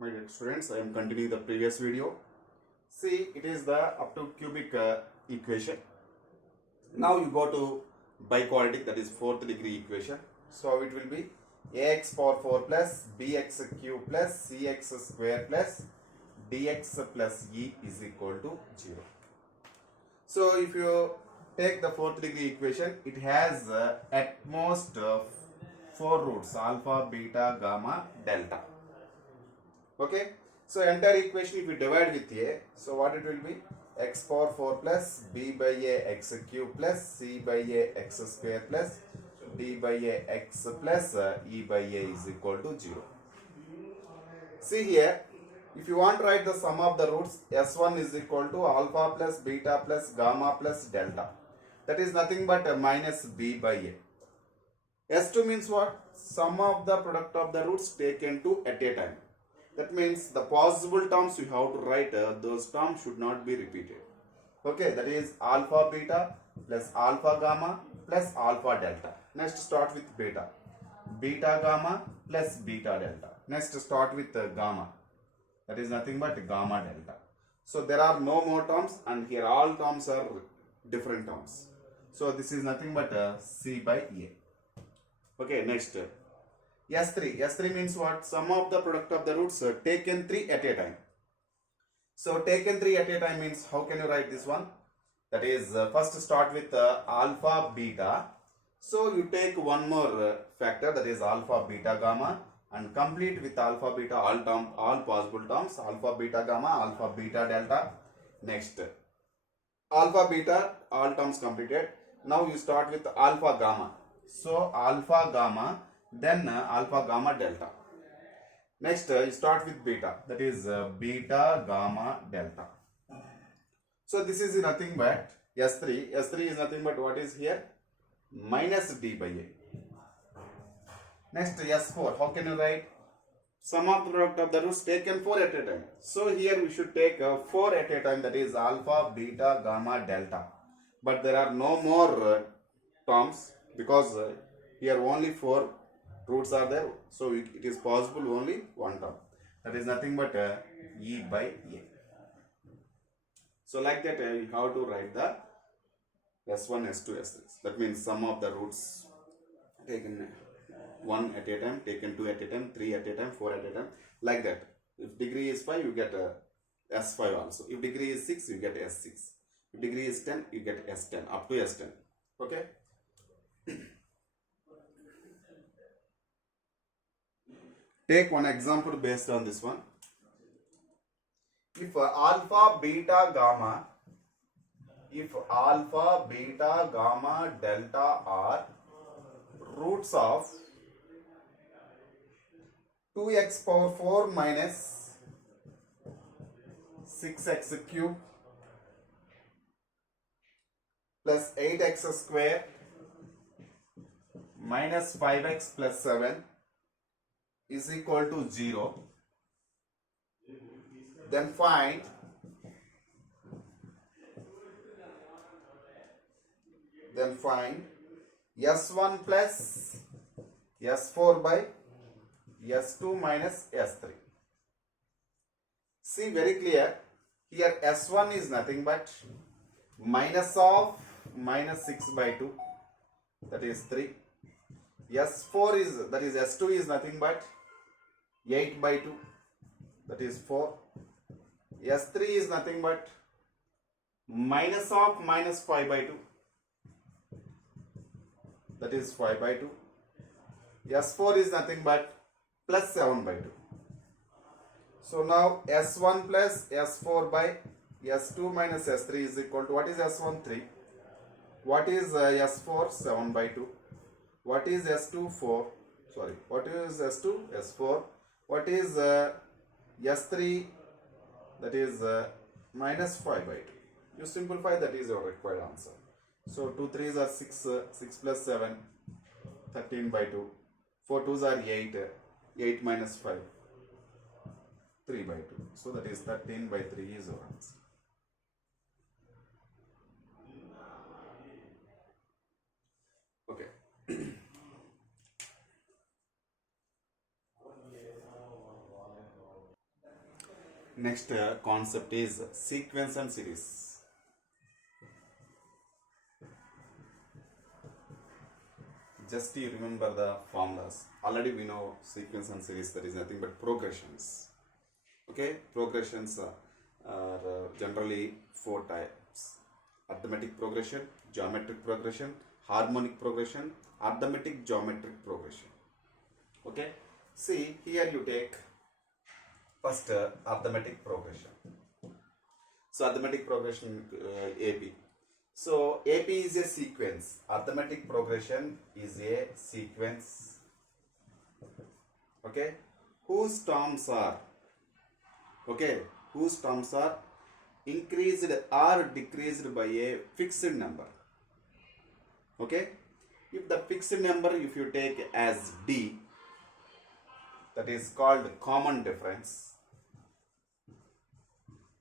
My dear students, I am continuing the previous video. See, it is the up to cubic equation. Now you go to biquadratic, that is fourth degree equation. So it will be ax power 4 plus bx cube plus cx square plus dx plus e is equal to 0. So if you take the fourth degree equation, it has at most 4 roots: alpha, beta, gamma, delta. Okay, so entire equation if you divide with a, so what it will be? X power 4 plus b by a x cube plus c by a x square plus d by a x plus e by a is equal to 0. See here, if you want to write the sum of the roots, s1 is equal to alpha plus beta plus gamma plus delta. That is nothing but minus b by a. S2 means what? Sum of the product of the roots taken two at a time. That means the possible terms you have to write, those terms should not be repeated. Okay, that is alpha beta plus alpha gamma plus alpha delta. Next start with beta. Beta gamma plus beta delta. Next start with gamma. That is nothing but gamma delta. So there are no more terms, and here all terms are different terms. So this is nothing but C by A. Okay, next. S3. S3 means what? Sum of the product of the roots taken 3 at a time. So taken 3 at a time means how can you write this one? That is first start with alpha beta. So you take one more factor, that is alpha beta gamma, and complete with alpha beta all possible terms: alpha beta gamma, alpha beta delta. Next, alpha beta all terms completed. Now you start with alpha gamma. So alpha gamma, then alpha gamma delta. Next you start with beta, that is beta gamma delta. So this is nothing but S3. S3 is nothing but what is here? Minus d by a. Next S4, how can you write? Sum of the product of the roots taken 4 at a time. So here we should take 4 at a time, that is alpha, beta, gamma, delta. But there are no more terms, because here only 4 roots are there. So it is possible only one term. That is nothing but E by A. So like that you have to write the S1, S2, S3. That means sum of the roots taken 1 at a time, taken 2 at a time, 3 at a time, 4 at a time, like that. If degree is 5, you get S5 also. If degree is 6, you get S6. If degree is 10, you get S10, up to S10. Okay. Take one example based on this one. If alpha, beta, gamma, delta are roots of 2x power 4 minus 6x cube plus 8x square minus 5x plus 7 is equal to 0, then find S1 plus S4 by S2 minus S3. See, very clear. Here S1 is nothing but minus of minus 6 by 2, that is 3. S4 is, that is S2 is nothing but 8 by 2, that is 4. S3 is nothing but minus of minus 5 by 2, that is 5 by 2. S4 is nothing but plus 7 by 2. So now S1 plus S4 by S2 minus S3 is equal to, what is S1? 3. What is S4? 7 by 2. What is S2? 4. Sorry, what is S2? S4. What is S3? That is minus 5 by 2. You simplify, that is your required answer. So 2 3s are 6, 6 plus 7, 13 by 2. 4 2s are 8, 8 minus 5, 3 by 2. So that is 13 by 3 is your answer. Okay. Next concept is sequence and series. Just you remember the formulas. Already we know sequence and series, that is nothing but progressions. Okay, progressions are generally four types: arithmetic progression, geometric progression, harmonic progression, arithmetic geometric progression. Okay, see here you take first arithmetic progression. So arithmetic progression AP. So AP is a sequence. Arithmetic progression is a sequence. Okay, whose terms are increased or decreased by a fixed number. Okay, if the fixed number, if you take as D, that is called common difference.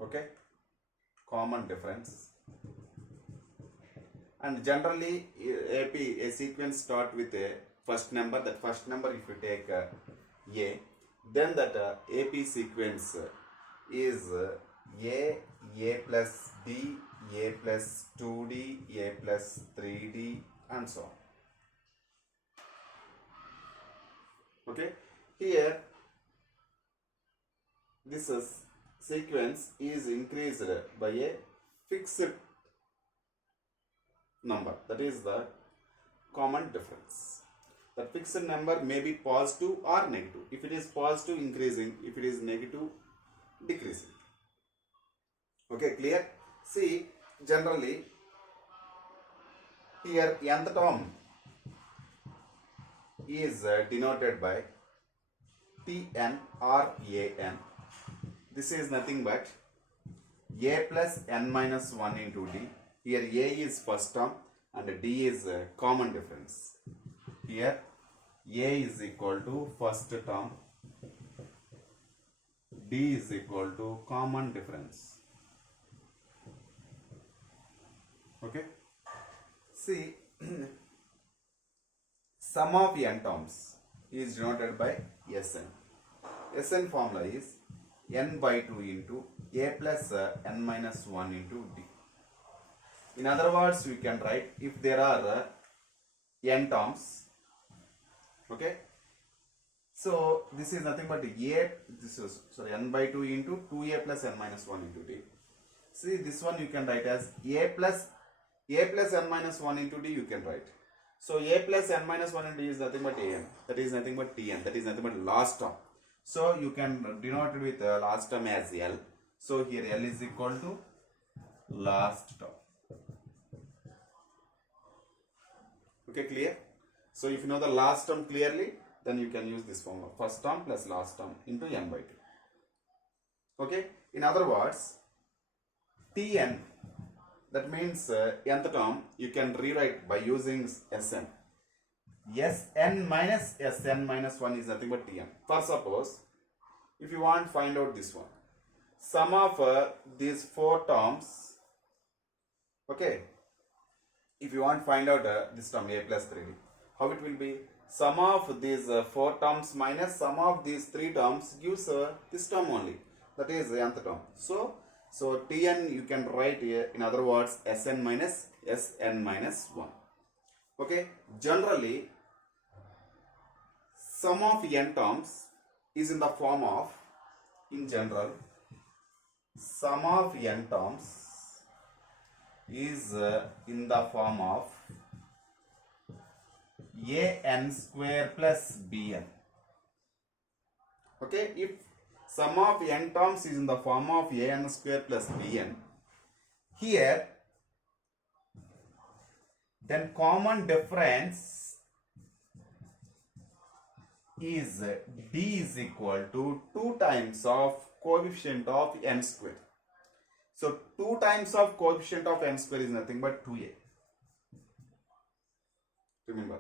Okay, common difference. And generally AP, a sequence start with a first number. That first number, if you take A, then that AP sequence is A plus D, A plus 2D, A plus 3D, and so on. Okay, here this sequence is increased by a fixed number, that is the common difference. The fixed number may be positive or negative. If it is positive, increasing; if it is negative, decreasing. Okay, clear? See, generally here nth term is denoted by Tn or An. This is nothing but A plus n minus 1 into D. Here A is first term and D is common difference. Here A is equal to first term, D is equal to common difference. Okay. See, sum of n terms is denoted by Sn. Sn formula is n by 2 into A plus n minus 1 into D. In other words, we can write, if there are n terms, okay, so this is nothing but n by 2 into 2A plus n minus 1 into D. See, this one you can write as A plus n minus 1 into D you can write. So A plus n minus 1 into D is nothing but An, that is nothing but Tn, that is nothing but last term. So you can denote it with last term as L. So here L is equal to last term. Okay, clear? So if you know the last term clearly, then you can use this formula: first term plus last term into n by 2. Okay, in other words, Tn, that means nth term, you can rewrite by using Sn. Sn minus 1 is nothing but Tn. For suppose, if you want to find out this one, sum of these four terms, okay, if you want to find out this term A plus 3D, how it will be? Sum of these four terms minus sum of these three terms gives this term only, that is nth term. So Tn you can write here, in other words, Sn minus 1. Okay, generally sum of n terms is in the form of, in general, sum of n terms is in the form of an square plus bn. Okay, if sum of n terms is in the form of an square plus bn, here then common difference is D is equal to 2 times of coefficient of n square. So 2 times of coefficient of n square is nothing but 2a. Remember.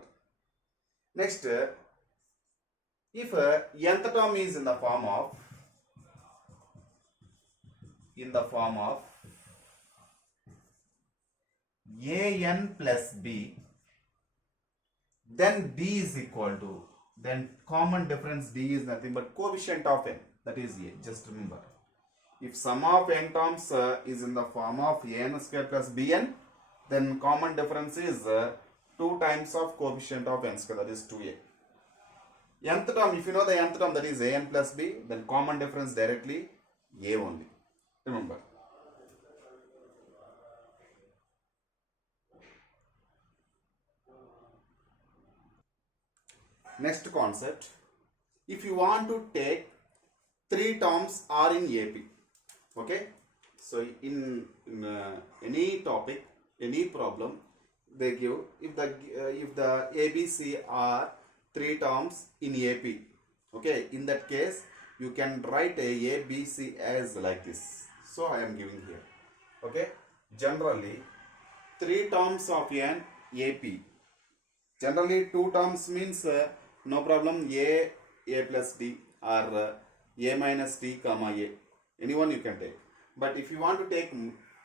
Next, if nth term is in the form of an plus b, then D is equal to, then common difference D is nothing but coefficient of n, that is a. Just remember, If sum of n terms is in the form of an square plus bn, then common difference is 2 times of coefficient of n square, that is 2a. Nth term, if you know the nth term, that is an plus b, then common difference directly a only. Remember. Next concept, if you want to take 3 terms are in AP, okay? So in any topic, any problem, they give if the ABC are 3 terms in AP, okay? In that case, you can write a ABC as like this. So I am giving here, okay? Generally, 3 terms of an AP. Generally, 2 terms means no problem, a plus d, or a minus d comma a. Anyone you can take. But if you want to take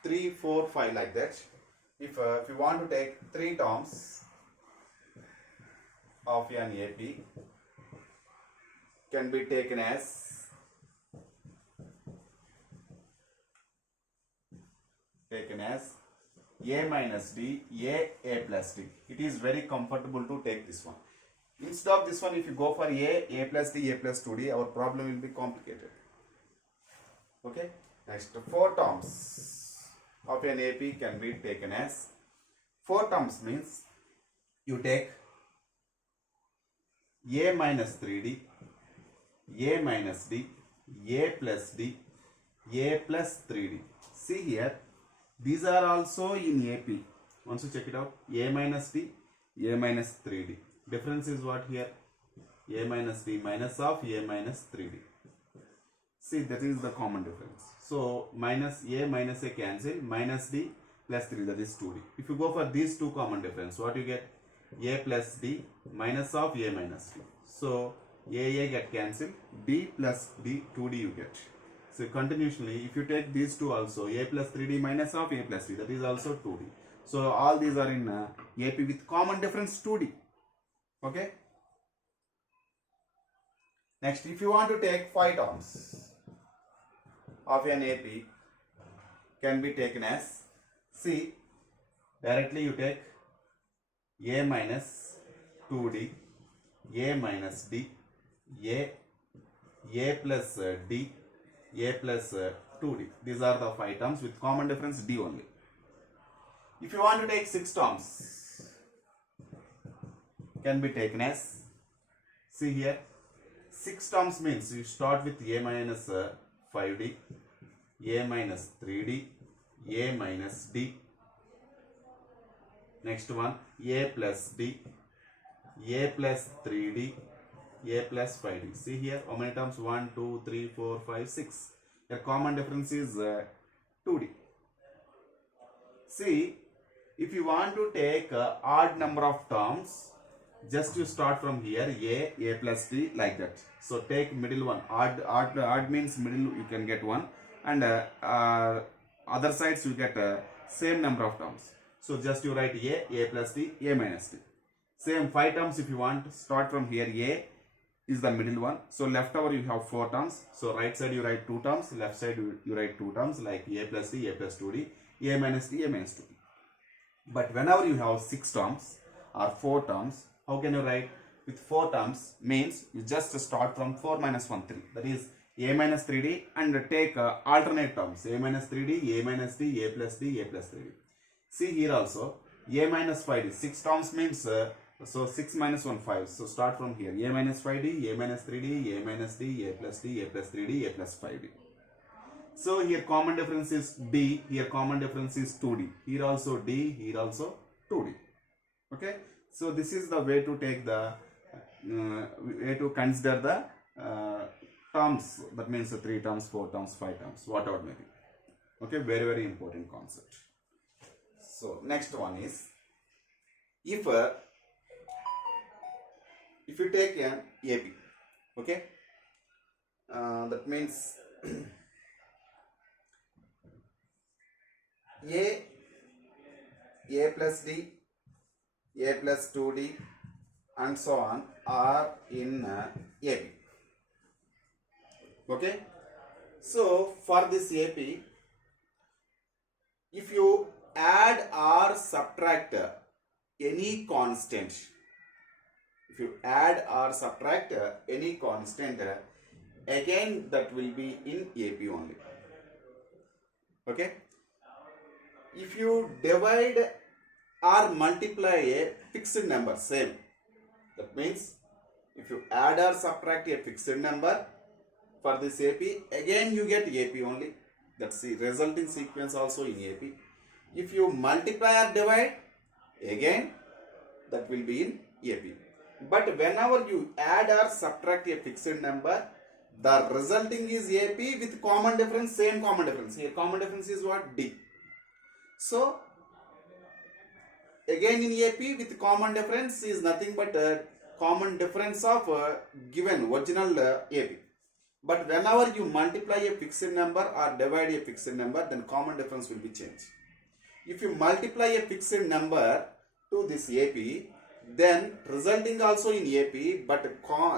3, 4, 5 like that, if you want to take 3 terms of an AP, can be taken as a minus d, a plus d. It is very comfortable to take this one. Instead of this one, if you go for a plus d, a plus 2d, our problem will be complicated. Okay. Next, 4 terms of an AP can be taken as 4 terms means you take a minus 3d, a minus d, a plus d, a plus 3d. See here, these are also in AP. Once you check it out, a minus d, a minus 3d. Difference is what here? A minus d minus of a minus 3d. See, that is the common difference. So minus a cancel, minus d plus 3, that is 2d. If you go for these two common difference, what you get? A plus d minus of a minus d. So a get cancelled, d plus d, 2d you get. So continuously, if you take these two also, a plus 3d minus of a plus d, that is also 2d. So all these are in AP with common difference 2d. Okay. Next, if you want to take 5 terms of an AP, can be taken as, see, directly you take a minus 2d, a minus d, a plus d, a plus 2d. These are the 5 terms with common difference d only. If you want to take 6 terms, can be taken as, see here, 6 terms means you start with a minus 5d, a minus 3d, a minus d. Next one, a plus d, a plus 3d, a plus 5d. See here, how many terms? 1, 2, 3, 4, 5, 6. The common difference is 2d. See, if you want to take odd number of terms, just you start from here, a plus d, like that. So take middle one. Odd means middle you can get 1, and other sides you get same number of terms. So just you write a plus d, a minus d. Same 5 terms if you want, start from here, a is the middle one. So left over you have 4 terms. So right side you write 2 terms, left side you write 2 terms, like a plus d, a plus 2d, a minus d, a minus 2d. But whenever you have 6 terms or 4 terms, how can you write? With 4 terms means you just start from 4 minus 1, 3. That is a minus 3d, and take alternate terms, a minus 3d, a minus d, a plus d, a plus 3d. See here also, a minus 5d, 6 terms means, so 6 minus 1, 5. So start from here, a minus 5d, a minus 3d, a minus d, a plus d, a plus 3d, a plus 5d. So here common difference is d, here common difference is 2d, here also d, here also 2d. Okay. So this is the way to take the, way to consider the terms, that means 3 terms, 4 terms, 5 terms, whatever may be. Okay, very, very important concept. So next one is, if you take an AP, okay, that means a plus d, a plus 2d, and so on are in AP. Okay, So for this AP, if you add or subtract any constant, if you add or subtract any constant, again that will be in AP only. Okay, if you divide or multiply a fixed number, same, that means if you add or subtract a fixed number for this AP, again you get AP only. That's the resulting sequence also in AP. If you multiply or divide, again that will be in AP. But whenever you add or subtract a fixed number, the resulting is AP with common difference, same common difference. Here common difference is what? D. So again in AP with common difference is nothing but common difference of given original AP. But whenever you multiply a fixed number or divide a fixed number, then common difference will be changed. If you multiply a fixed number to this AP, then resulting also in AP, but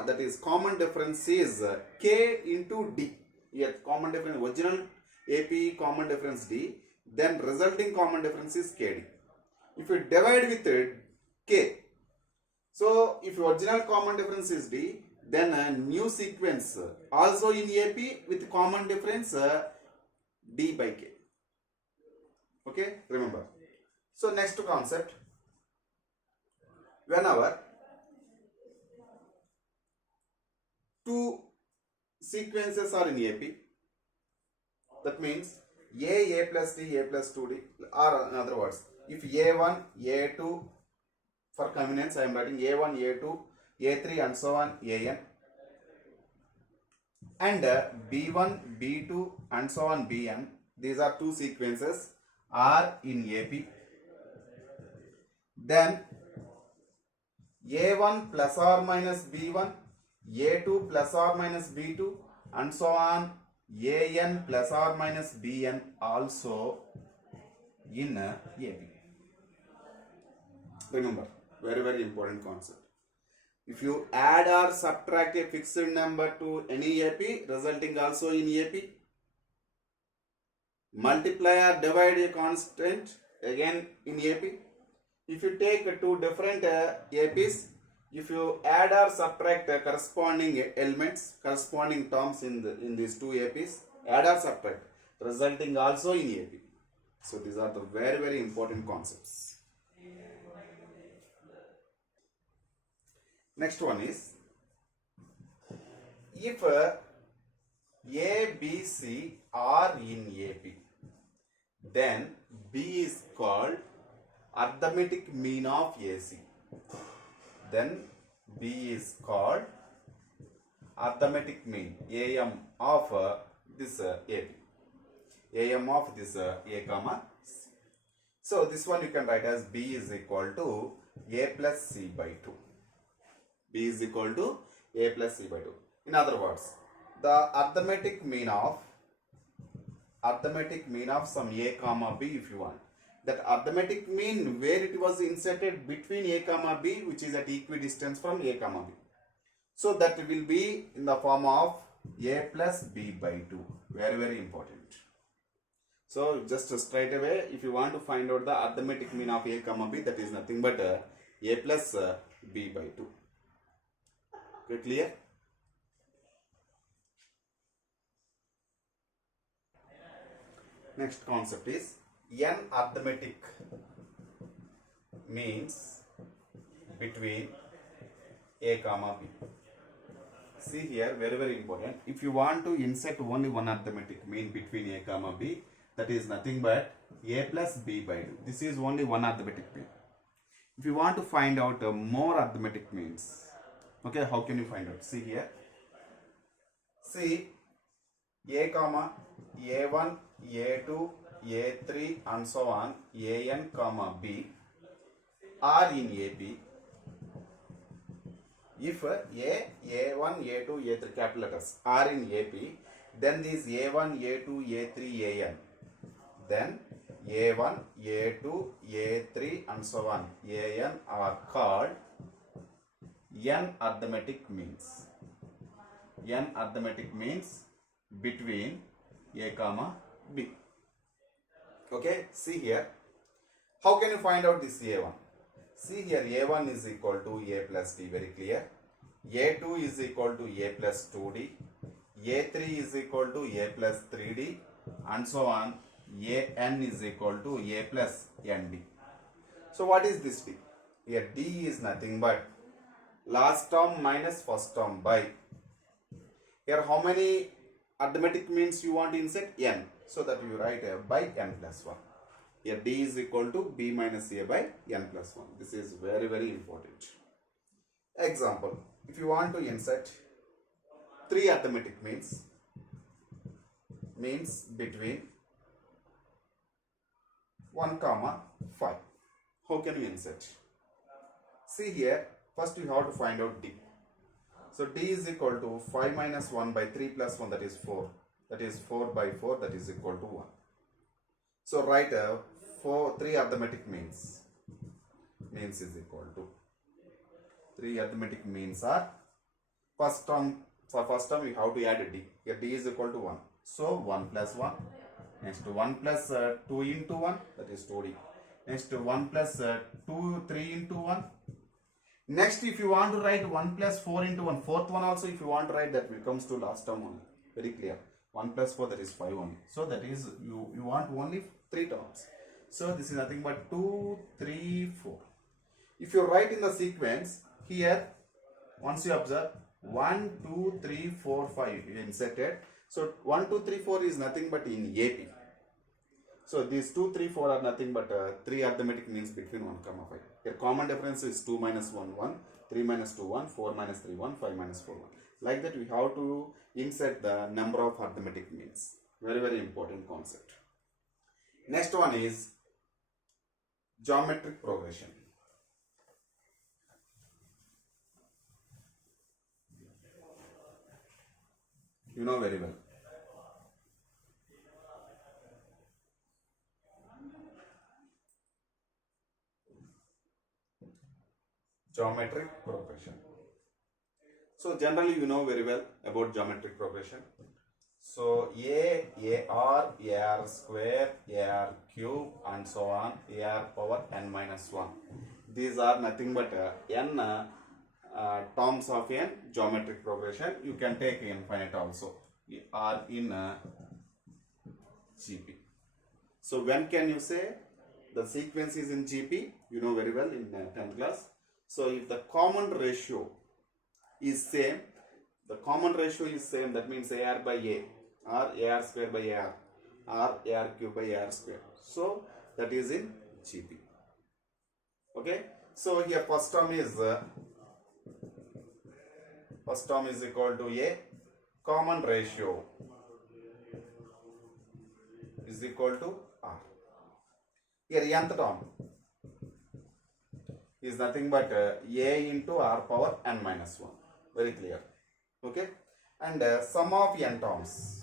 that is common difference is K into D. Here common difference, original AP common difference D, then resulting common difference is KD. If you divide with K, so if original common difference is D, then a new sequence also in AP with common difference D by K. Okay, remember. So next concept, whenever two sequences are in AP, that means A plus D, A plus 2D, or in other words, if A1, A2, for convenience I am writing A1, A2, A3 and so on, AN, and B1, B2 and so on, BN, these are two sequences are in AP, then A1 plus or minus B1, A2 plus or minus B2 and so on, AN plus or minus BN also in AP. Remember, very very important concept. If you add or subtract a fixed number to any AP, resulting also in AP. Multiply or divide a constant, again in AP. If you take two different APs, if you add or subtract corresponding elements, corresponding terms in these two APs, add or subtract, resulting also in AP. So these are the very very important concepts. Next one is, if A, B, C are in AP, then B is called arithmetic mean of AC. Then B is called arithmetic mean, AM of this AP. AM of this A comma C. So this one you can write as B is equal to A plus C by 2. B is equal to A plus C by 2. In other words, the arithmetic mean of some A comma B, if you want. That arithmetic mean where it was inserted between A comma B, which is at equidistance from A comma B. So that will be in the form of A plus B by 2. Very very important. So just straight away, if you want to find out the arithmetic mean of A comma B, that is nothing but A plus B by 2. Okay, clear? Next concept is n arithmetic means between A comma B. See here, very very important. If you want to insert only one arithmetic mean between A comma B, that is nothing but A plus B by 2. This is only one arithmetic mean. If you want to find out more arithmetic means, okay, how can you find out? See here. See A comma A1, A2, A3 and so on, AN comma B are in AP. If A, A1, A2, A3 capital letters are in AP, then these A1, A2, A3, AN, then A1, A2, A3 and so on, AN are called n arithmetic means. N arithmetic means between A comma B. Okay, see here. How can you find out this A1? See here, A1 is equal to A plus D, very clear. A2 is equal to A plus 2D. A3 is equal to A plus 3D, and so on. An is equal to A plus ND. So what is this D? Here D is nothing but last term minus first term by. Here how many arithmetic means you want to insert? N. So that you write by n plus 1. Here D is equal to B minus A by n plus 1. This is very, very important. Example, if you want to insert 3 arithmetic means between 1 comma 5. How can you insert? See here, first you have to find out D. So D is equal to 5 minus 1 by 3 plus 1, that is 4. That is 4 by 4, that is equal to 1. So write 3 arithmetic means is equal to 3 arithmetic means are first term. For first term, you have to add D. Here D is equal to 1. So 1 plus 1. Next 1 plus 2 into 1, that is 2D. Next 1 plus 3 into 1. Next, if you want to write 1 plus 4 into 1, fourth one also if you want to write, that will comes to last term only. Very clear. 1 plus 4, that is 5 only. So that is, you want only 3 terms. So this is nothing but 2, 3, 4. If you write in the sequence, here, once you observe, 1, 2, 3, 4, 5 you inserted. So 1, 2, 3, 4 is nothing but in AP. So these 2, 3, 4 are nothing but 3 arithmetic means between 1 comma 5. Here common difference is 2 minus 1, 1, 3 minus 2, 1, 4 minus 3, 1, 5 minus 4, 1. Like that we have to insert the number of arithmetic means. Very, very important concept. Next one is geometric progression. You know very well. Geometric progression. So generally you know very well about geometric progression. So AR square, AR cube, and so on, AR power n minus 1. These are nothing but n terms of a geometric progression. You can take infinite also, are in GP. So when can you say the sequence is in GP? You know very well in 10th class. So if the common ratio is same, that means AR by A, or AR square by AR, or AR cube by AR square. So that is in GP. Okay. So here first term is equal to A, common ratio is equal to R. Here nth term is nothing but A into R power n minus 1. Very clear. Okay. And sum of n terms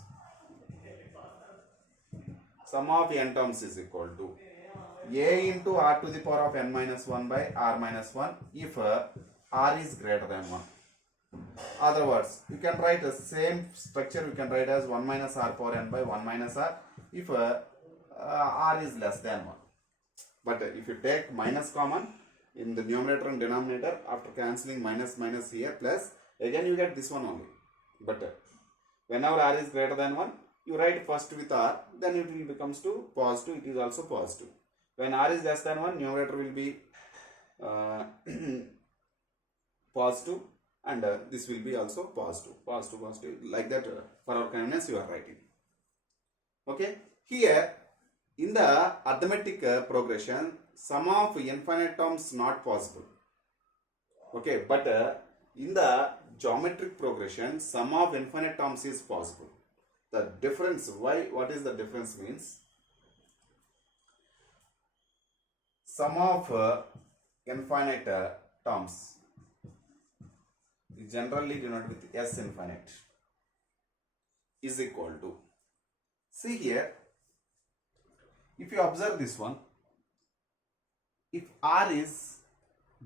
is equal to A into R to the power of n minus 1 by R minus 1 if R is greater than 1. Other words, you can write the same structure, you can write as 1 minus R power n by 1 minus R if R is less than 1. But if you take minus common in the numerator and denominator, after cancelling minus here plus, again you get this one only. But whenever R is greater than 1, you write first with R, then it will becomes to positive, it is also positive. When R is less than 1, numerator will be positive, and this will be also positive. Like that, for our convenience you are writing. Okay. Here in the arithmetic progression, sum of infinite terms not possible. Okay, but in the geometric progression, sum of infinite terms is possible. The difference, what is the difference means? Sum of infinite terms is generally denoted with S infinite is equal to, see here, if you observe this one, if R is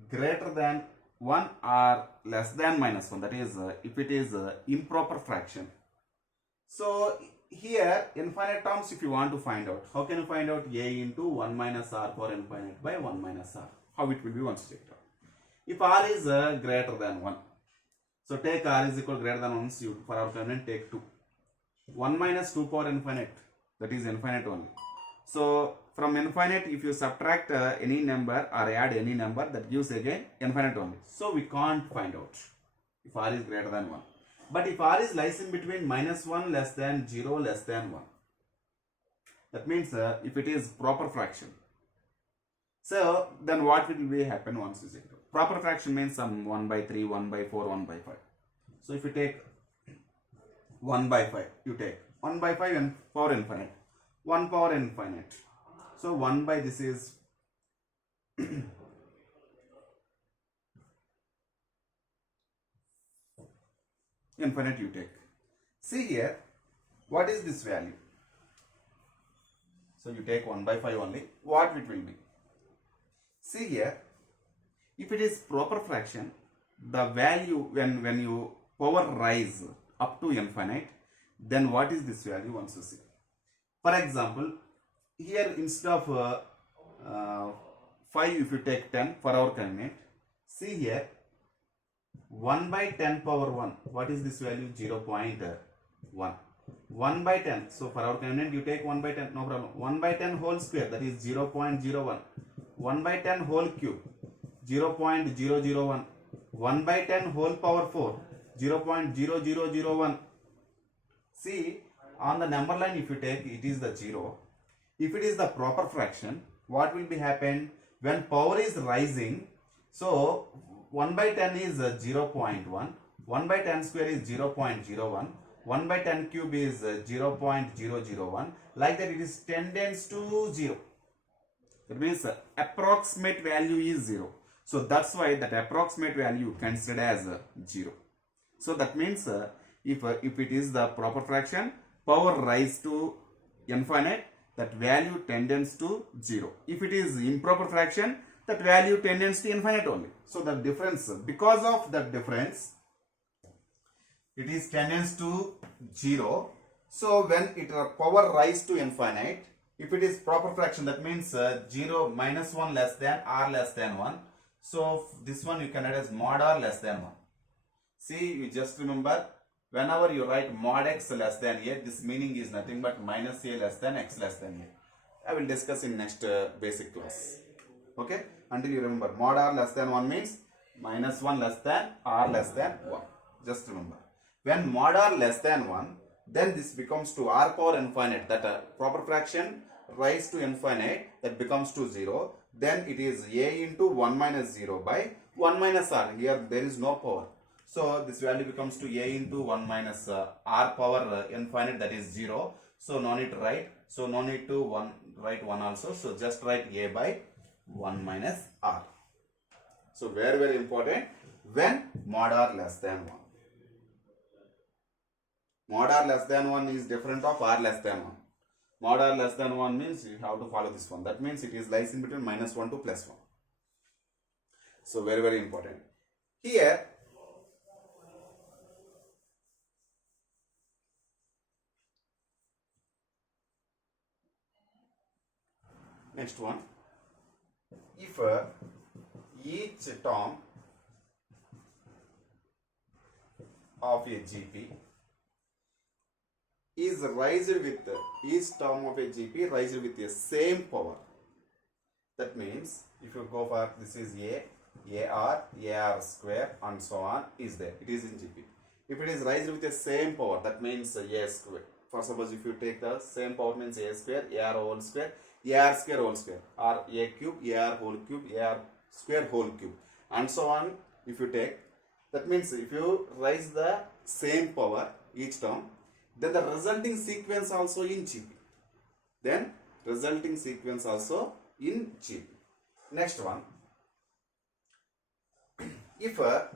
greater than 1 or less than minus 1, that is if it is improper fraction. So here infinite terms, if you want to find out, how can you find out? A into 1 minus r power infinite by 1 minus r. How it will be? Once check out. If r is greater than 1, so take r is equal greater than 1, so you, for our covenant take 2. 1 minus 2 power infinite, that is infinite only. So from infinite, if you subtract any number or add any number, that gives again infinite only. So we can't find out if r is greater than 1. But if r is lies in between minus 1 less than 0 less than 1, that means if it is proper fraction, so then what will be happen once you say proper fraction means some 1 by 3, 1 by 4, 1 by 5. So if you take 1 by 5, you take 1 by 5 and power infinite, 1 power infinite. So 1 by this is infinite you take. See here, what is this value? So you take 1 by 5 only, what it will be? See here, if it is proper fraction, the value when you power rise up to infinite, then what is this value once you see? For example, here instead of 5, if you take 10 for our coordinate, see here 1 by 10 power 1, what is this value? 0.1. 1 by 10, so for our coordinate you take 1 by 10, no problem. 1 by 10 whole square, that is 0.01. 1 by 10 whole cube, 0.001. 1 by 10 whole power 4, 0.0001. See, on the number line if you take, it is the 0. If it is the proper fraction, what will be happen? When power is rising, so 1 by 10 is 0.1, 1 by 10 square is 0.01, 1 by 10 cube is 0.001, like that it is tends to 0. That means approximate value is 0. So that's why that approximate value considered as 0. So that means if it is the proper fraction, power rise to infinite, that value tends to 0. If it is improper fraction, that value tends to infinite only. So the difference, because of that difference, it is tends to 0. So when it power rise to infinite, if it is proper fraction, that means 0 minus 1 less than r less than 1. So this one you can write as mod r less than 1. See, you just remember, whenever you write mod x less than a, this meaning is nothing but minus a less than x less than a. I will discuss in next basic class. Okay, until you remember, mod r less than 1 means minus 1 less than r less than 1. Just remember, when mod r less than 1, then this becomes to r power infinite, that proper fraction rise to infinite, that becomes to 0. Then it is a into 1 minus 0 by 1 minus r. Here there is no power. So this value becomes to a into 1 minus r power infinite, that is 0. So no need to write. So no need to write 1 also. So just write a by 1 minus r. So very, very important, when mod r less than 1. Mod r less than 1 is different of r less than 1. Mod r less than 1 means you have to follow this one. That means it is lies in between minus 1 to plus 1. So very, very important. Here, next one, if each term of a GP is raised with each term of a GP raised with the same power. That means if you go for this is AR square and so on is there. It is in GP. If it is raised with the same power, that means A square. For suppose if you take the same power means A square, AR whole square, AR square whole square, or A cube, AR whole cube, AR square whole cube, and so on. If you take, that means if you raise the same power each term, then the resulting sequence also in GP. Then resulting sequence also in GP. Next one, if AR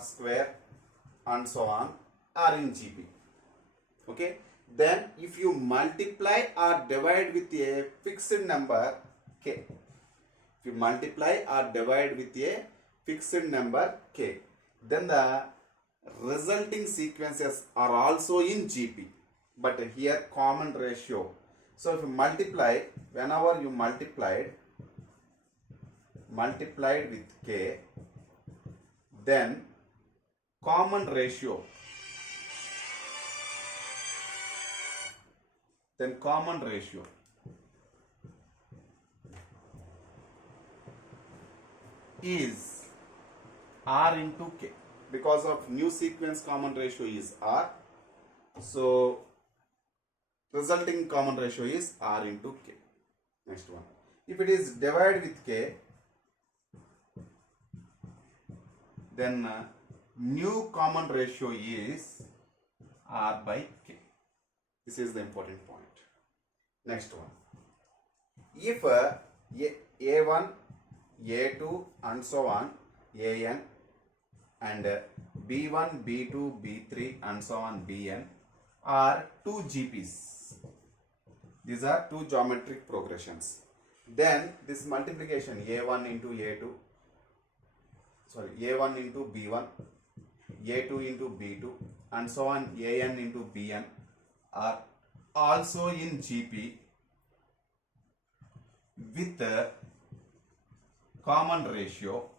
square and so on are in GP. Okay, then if you multiply or divide with a fixed number k, if you multiply or divide with a fixed number k, then the resulting sequences are also in GP, but here common ratio. So if you multiply, whenever you multiplied with K, then common ratio is R into K. Because of new sequence, common ratio is R. So resulting common ratio is R into K. Next one. If it is divided with K, then new common ratio is R by K. This is the important point. Next one. If A1, A2 and so on, AN, and B1, B2, B3 and so on, BN are two GPs. These are two geometric progressions. Then this multiplication A1 into A2, A1 into B1, A2 into B2 and so on, AN into BN are also in GP with a common ratio.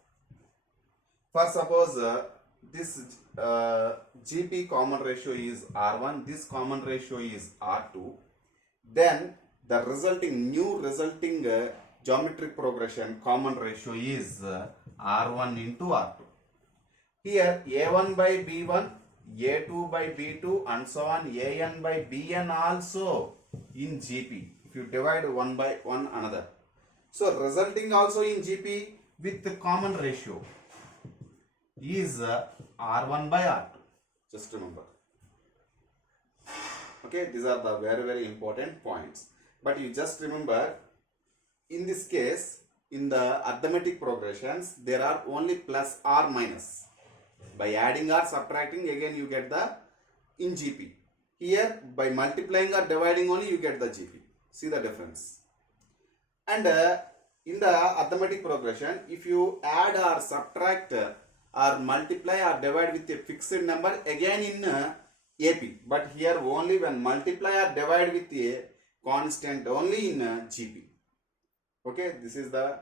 For suppose this GP common ratio is R1, this common ratio is R2, then the new resulting geometric progression common ratio is R1 into R2. Here A1 by B1, A2 by B2 and so on, AN by BN also in GP. If you divide one by one another. So resulting also in GP with the common ratio is R1 by R2. Just remember. Okay, these are the very, very important points. But you just remember, in this case, in the arithmetic progressions, there are only plus or minus. By adding or subtracting, again you get the in GP. Here, by multiplying or dividing only, you get the GP. See the difference. And in the arithmetic progression, if you add or subtract or multiply or divide with a fixed number, again in AP. But here only when multiply or divide with a constant, only in GP. Okay, this is the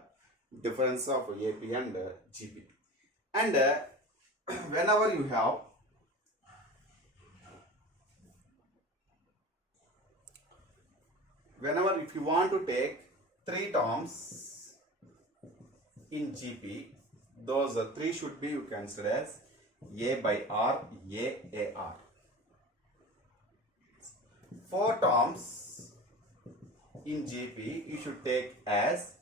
difference of AP and GP. And whenever you have if you want to take three terms in GP, those three should be you consider as A by R, A R. Four terms in GP you should take as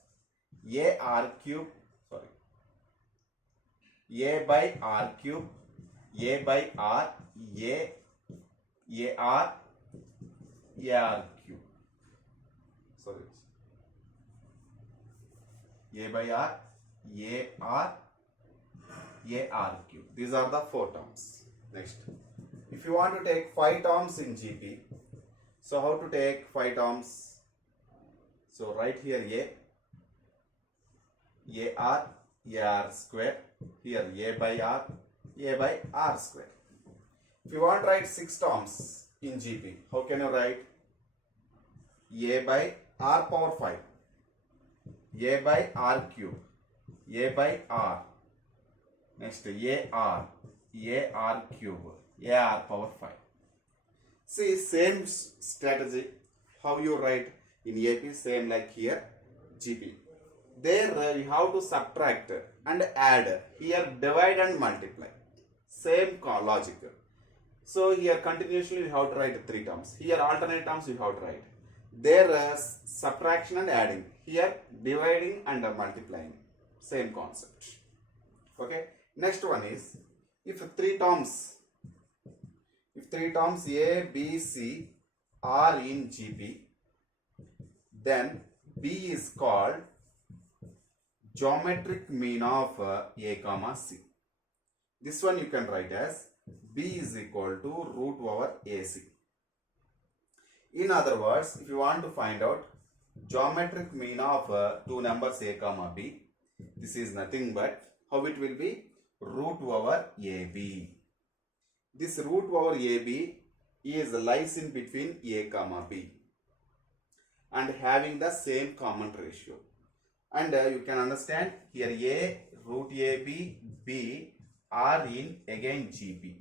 A R cube, A by R cube, A by R, A R cube. A by R, AR cube. These are the four terms. Next, if you want to take 5 terms in GP, so how to take 5 terms? So write here AR square. Here A by R square. If you want to write 6 terms in GP, how can you write? A by R power 5, A by R cube, A by R. Next AR cube, AR power 5. See, same strategy. How you write in AP, same like here GP. There you have to subtract and add. Here divide and multiply. Same logic. So here continuously you have to write 3 terms. Here alternate terms you have to write. There subtraction and adding. Here dividing and multiplying. Same concept. Okay. Next one is, if three terms A, B, C are in GP, then B is called geometric mean of A comma C. This one you can write as B is equal to root over AC. In other words, if you want to find out geometric mean of two numbers A comma B, this is nothing but how it will be? Root over AB. this root over AB is lies in between A comma B and having the same common ratio. And you can understand here A, root AB, B are in again GB.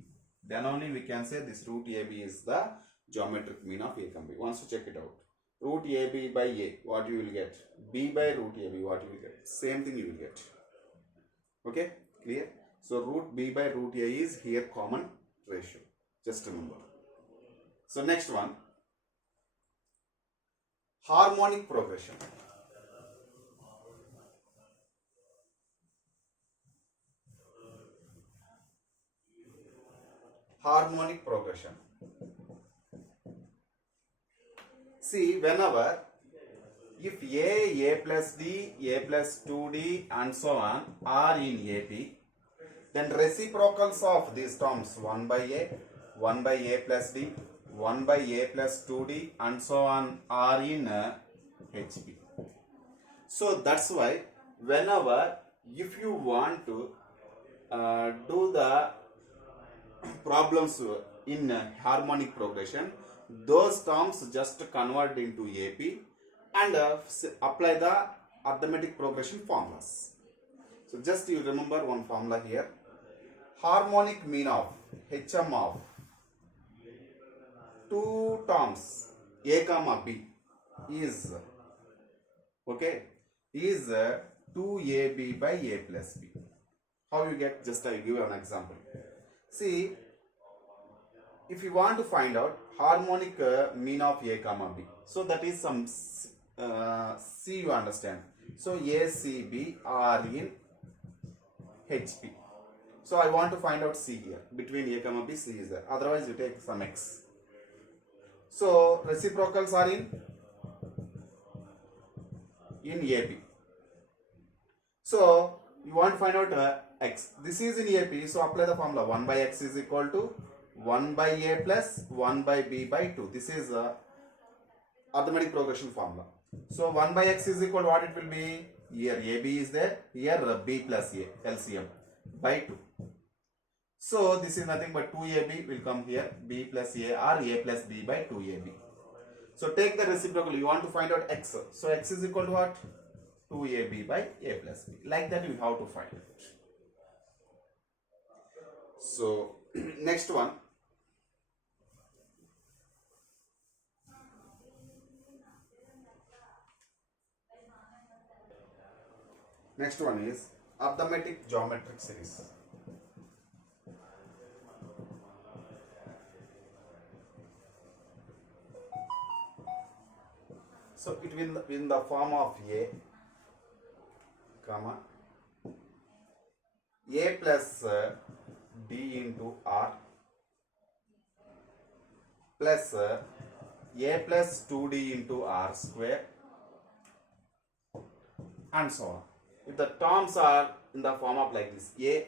Then only we can say this root AB is the geometric mean of A comma B. Once you check it out. Root AB by A, what you will get? B by root AB, what you will get? Same thing you will get. Okay, clear? So root B by root A is here common ratio. Just remember. So next one, harmonic progression. Harmonic progression. See, whenever if A plus D, A plus 2D and so on are in AP, then reciprocals of these terms 1 by A plus D, 1 by A plus 2D and so on are in HP. So that's why whenever if you want to do the problems in harmonic progression, those terms just convert into AP and apply the arithmetic progression formulas. So just you remember one formula here. Harmonic mean of HM of two terms A comma B is is 2AB by A plus B. How you get? Just I will give you an example. See, if you want to find out harmonic mean of A comma B, so that is some C you understand. So A, C, B are in HP. So I want to find out C here. Between A comma B, C is there. Otherwise you take some X. So reciprocals are in AP. So you want to find out X. This is in AP. So apply the formula. 1 by X is equal to 1 by A plus 1 by B by 2. This is arithmetic progression formula. So 1 by X is equal to what it will be? Here AB is there. Here B plus A LCM by 2. So this is nothing but 2AB will come here. B plus A or A plus B by 2AB. So take the reciprocal. You want to find out X. So X is equal to what? 2AB by A plus B. Like that you have to find it. So next one. Next one is arithmetic geometric series. So it will be in the form of A, comma, A plus D into R plus A plus 2D into R square and so on. If the terms are in the form of like this, A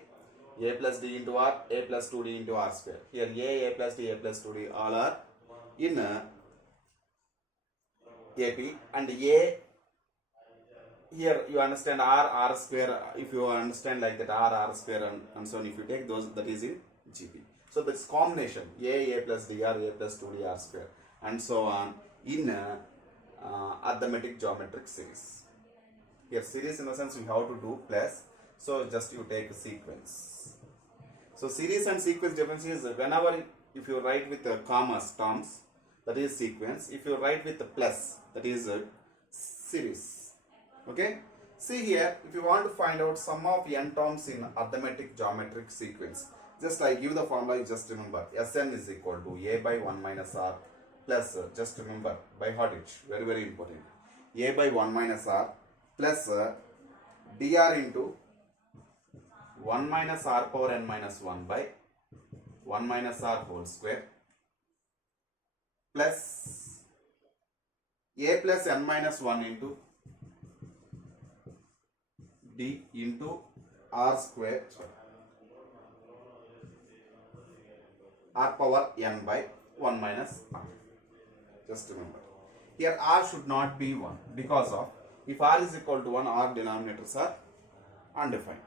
plus D into R, A plus 2D into R square. Here A plus D, A plus 2D all are in AP, and A here you understand R square. If you understand like that R square and so on, if you take those, that is in GP. So this combination A plus D R, A plus 2D R square and so on in arithmetic geometric series. Here series in the sense we have to do plus, so just you take a sequence. So series and sequence difference is whenever if you write with commas terms, that is sequence. If you write with the plus, that is series. Okay. See here, if you want to find out sum of n terms in arithmetic geometric sequence, just I give the formula, you just remember Sn is equal to A by 1 minus R plus, just remember by heart it, very very important, A by 1 minus R plus dr into 1 minus R power n minus 1 by 1 minus R whole square plus A plus n minus 1 into D into R square, R power n by 1 minus R. Just remember. Here R should not be 1 because of, if R is equal to 1, R denominators are undefined.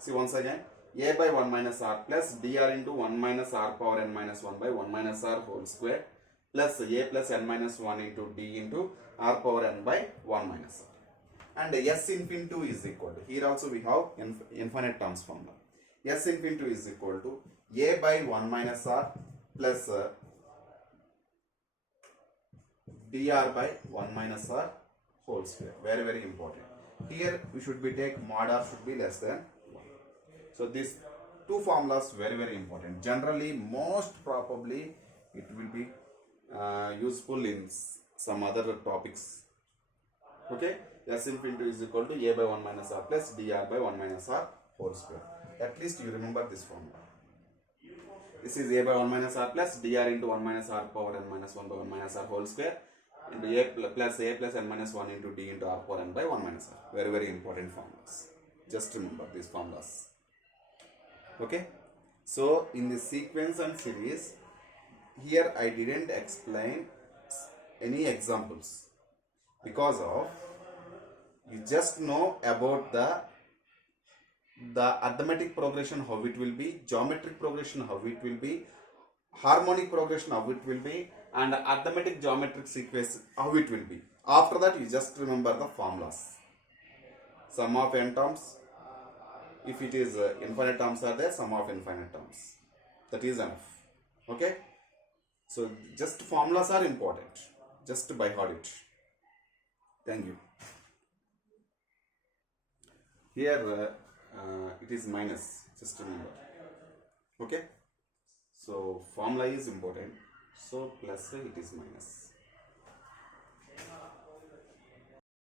See once again, a by 1 minus r plus dr into 1 minus r power n minus 1 by 1 minus r whole square plus a plus n minus 1 into d into r power n by 1 minus r. And s infinity is equal to, here also we have infinite terms formula. S infinity is equal to a by 1 minus r plus dr by 1 minus r whole square. Very, very important. Here we should be take mod r should be less than 1. So these two formulas very, very important. Generally, most probably it will be useful in some other topics. Okay, S infinity is equal to a by 1 minus r plus dr by 1 minus r whole square. At least you remember this formula. This is a by 1 minus r plus dr into 1 minus r power n minus 1 by 1 minus r whole square into a plus n minus 1 into d into r power n by 1 minus r. Very, very important formulas. Just remember these formulas. Okay. So in the sequence and series, here I didn't explain any examples because of you just know about the arithmetic progression, how it will be, geometric progression, how it will be, harmonic progression, how it will be, and arithmetic geometric sequence, how it will be. After that, you just remember the formulas. Sum of n terms, if it is infinite terms are there, sum of infinite terms. That is enough. Okay? So, just formulas are important. Just by heart it. Thank you. Here, it is minus. Just remember. Okay? So formula is important. So plus it is minus.